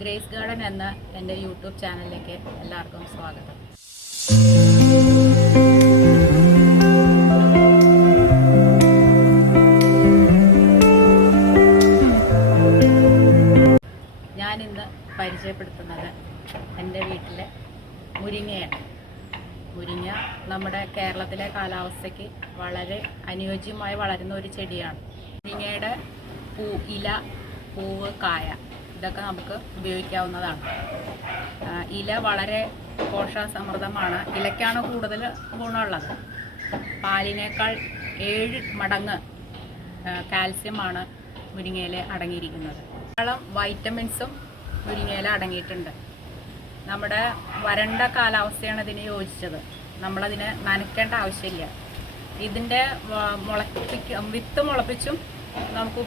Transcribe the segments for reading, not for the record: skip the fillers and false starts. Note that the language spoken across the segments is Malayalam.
ഗ്രേസ് ഗാർഡൻ എന്ന എൻ്റെ യൂട്യൂബ് ചാനലിലേക്ക് എല്ലാവർക്കും സ്വാഗതം. ഞാനിന്ന് പരിചയപ്പെടുത്തുന്നത് എൻ്റെ വീട്ടിലെ മുരിങ്ങയാണ്. മുരിങ്ങ നമ്മുടെ കേരളത്തിലെ കാലാവസ്ഥയ്ക്ക് വളരെ അനുയോജ്യമായി വളരുന്ന ഒരു ചെടിയാണ്. മുരിങ്ങയുടെ ഇല, പൂവ്, കായ ഇതൊക്കെ നമുക്ക് ഉപയോഗിക്കാവുന്നതാണ്. ഇല വളരെ പോഷകസമൃദ്ധമാണ്. ഇലയ്ക്കാണ് കൂടുതൽ ഗുണമുള്ളത്. പാലിനേക്കാൾ 7 മടങ്ങ് കാൽസ്യമാണ് മുരിങ്ങയില അടങ്ങിയിരിക്കുന്നത്. ധാരാളം വൈറ്റമിൻസും മുരിങ്ങയില അടങ്ങിയിട്ടുണ്ട്. നമ്മുടെ വരണ്ട കാലാവസ്ഥയാണ് ഇതിന് യോജിച്ചത്. നമ്മളതിന് നനയ്ക്കേണ്ട ആവശ്യമില്ല. ഇതിൻ്റെ വിത്ത് മുളപ്പിച്ചും നമുക്ക്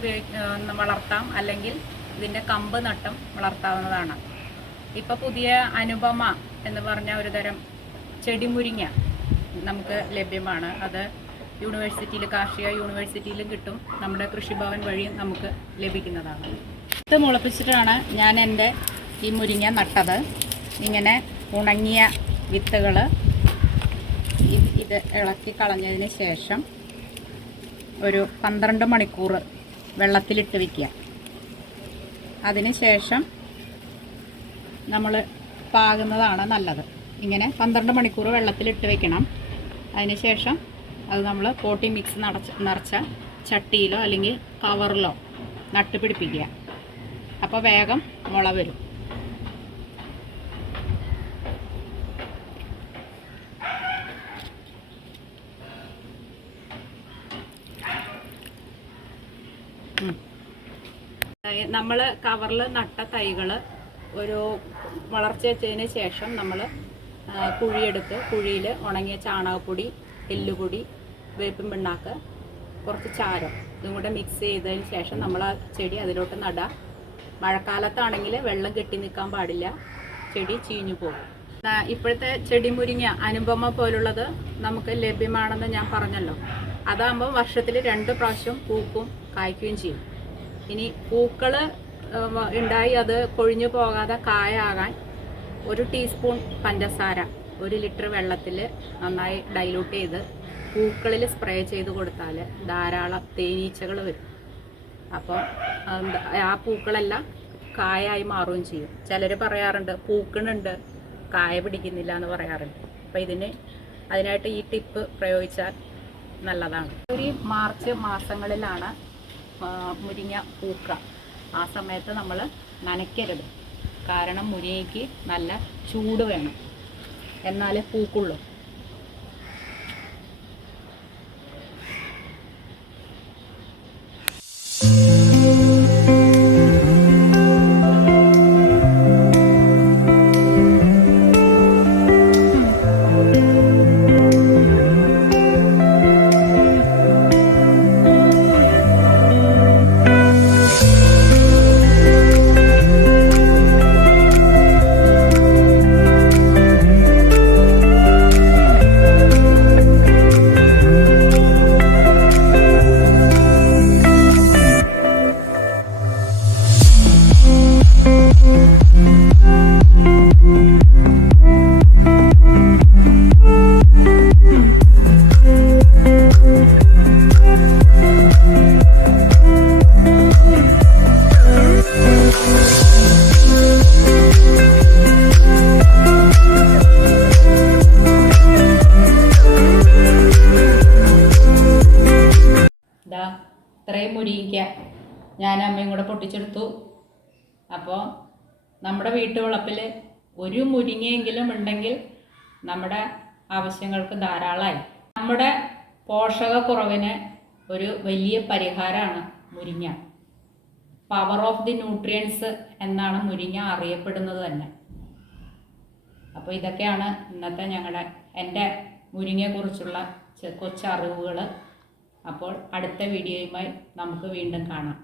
വളർത്താം, അല്ലെങ്കിൽ ഇതിൻ്റെ കമ്പ് നട്ടും വളർത്താവുന്നതാണ്. ഇപ്പോൾ പുതിയ അനുപമ എന്ന് പറഞ്ഞ ഒരു തരം ചെടിമുരിങ്ങ നമുക്ക് ലഭ്യമാണ്. അത് കാർഷിക യൂണിവേഴ്സിറ്റിയിലും കിട്ടും. നമ്മുടെ കൃഷിഭവൻ വഴിയും നമുക്ക് ലഭിക്കുന്നതാണ്. ഇത് മുളപ്പിച്ചിട്ടാണ് ഞാൻ എൻ്റെ ഈ മുരിങ്ങ നട്ടത്. ഇങ്ങനെ ഉണങ്ങിയ വിത്തുകൾ ഇത് ഇളക്കി കളഞ്ഞതിന് ശേഷം ഒരു 12 മണിക്കൂർ വെള്ളത്തിലിട്ട് വയ്ക്കുക. അതിന് ശേഷം നമ്മൾ പാകുന്നതാണ് നല്ലത്. ഇങ്ങനെ 12 മണിക്കൂർ വെള്ളത്തിലിട്ട് വെക്കണം. അതിന് ശേഷം അത് നമ്മൾ പോട്ടി മിക്സ് നിറച്ച ചട്ടിയിലോ അല്ലെങ്കിൽ കവറിലോ നട്ട് പിടിപ്പിക്കുക. അപ്പോൾ വേഗം മുള വരും. നമ്മൾ കവറിൽ നട്ട തൈകൾ ഒരു വളർച്ച വെച്ചതിന് ശേഷം നമ്മൾ കുഴിയെടുത്ത് കുഴിയിൽ ഉണങ്ങിയ ചാണകപ്പൊടി, എല്ലുപൊടി, വേപ്പിൻ പിണ്ണാക്ക്, കുറച്ച് ചാരം ഇതും കൂടെ മിക്സ് ചെയ്തതിന് ശേഷം നമ്മൾ ആ ചെടി അതിലോട്ട് നടുക. മഴക്കാലത്താണെങ്കിൽ വെള്ളം കെട്ടി നിൽക്കാൻ പാടില്ല, ചെടി ചീഞ്ഞു പോകും. ഇപ്പോഴത്തെ ചെടി മുരിങ്ങ അനുപമ പോലുള്ളത് നമുക്ക് ലഭ്യമാണെന്ന് ഞാൻ പറഞ്ഞല്ലോ. അതാകുമ്പോൾ വർഷത്തിൽ 2 പ്രാവശ്യം പൂക്കും കായ്ക്കുകയും ചെയ്യും. ഇനി പൂക്കൾ ഉണ്ടായി അത് കൊഴിഞ്ഞു പോകാതെ കായാകാൻ 1 ടീസ്പൂൺ പഞ്ചസാര 1 ലിറ്റർ വെള്ളത്തിൽ നന്നായി ഡൈലൂട്ട് ചെയ്ത് പൂക്കളിൽ സ്പ്രേ ചെയ്ത് കൊടുത്താൽ ധാരാളം തേനീച്ചകൾ വരും. അപ്പോൾ ആ പൂക്കളെല്ലാം കായായി മാറുകയും ചെയ്യും. ചിലർ പറയാറുണ്ട് പൂക്കണുണ്ട് കായ പിടിക്കുന്നില്ല എന്ന് പറയാറുണ്ട്. അപ്പോൾ അതിനായിട്ട് ഈ ടിപ്പ് പ്രയോഗിച്ചാൽ നല്ലതാണ്. ഒരു മാർച്ച് മാസങ്ങളിലാണ് മുരിങ്ങ പൂക്ക. ആ സമയത്ത് നമ്മൾ നനയ്ക്കരുത്. കാരണം മുരിങ്ങയ്ക്ക് നല്ല ചൂട് വേണം, എന്നാലേ പൂക്കുള്ളൂ. ഇത്രയും മുരിങ്ങ ഞാൻ അമ്മയും കൂടെ പൊട്ടിച്ചെടുത്തു. അപ്പോൾ നമ്മുടെ വീട്ടുവളപ്പിൽ ഒരു മുരിങ്ങയെങ്കിലും ഉണ്ടെങ്കിൽ നമ്മുടെ ആവശ്യങ്ങൾക്ക് ധാരാളമായി. നമ്മുടെ പോഷകക്കുറവിന് ഒരു വലിയ പരിഹാരമാണ് മുരിങ്ങ. പവർ ഓഫ് ദി ന്യൂട്രിയൻസ് എന്നാണ് മുരിങ്ങ അറിയപ്പെടുന്നത് തന്നെ. അപ്പോൾ ഇതൊക്കെയാണ് ഇന്നത്തെ എൻ്റെ മുരിങ്ങയെക്കുറിച്ചുള്ള കൊച്ചറിവുകൾ. അപ്പോൾ അടുത്ത വീഡിയോയുമായി നമുക്ക് വീണ്ടും കാണാം.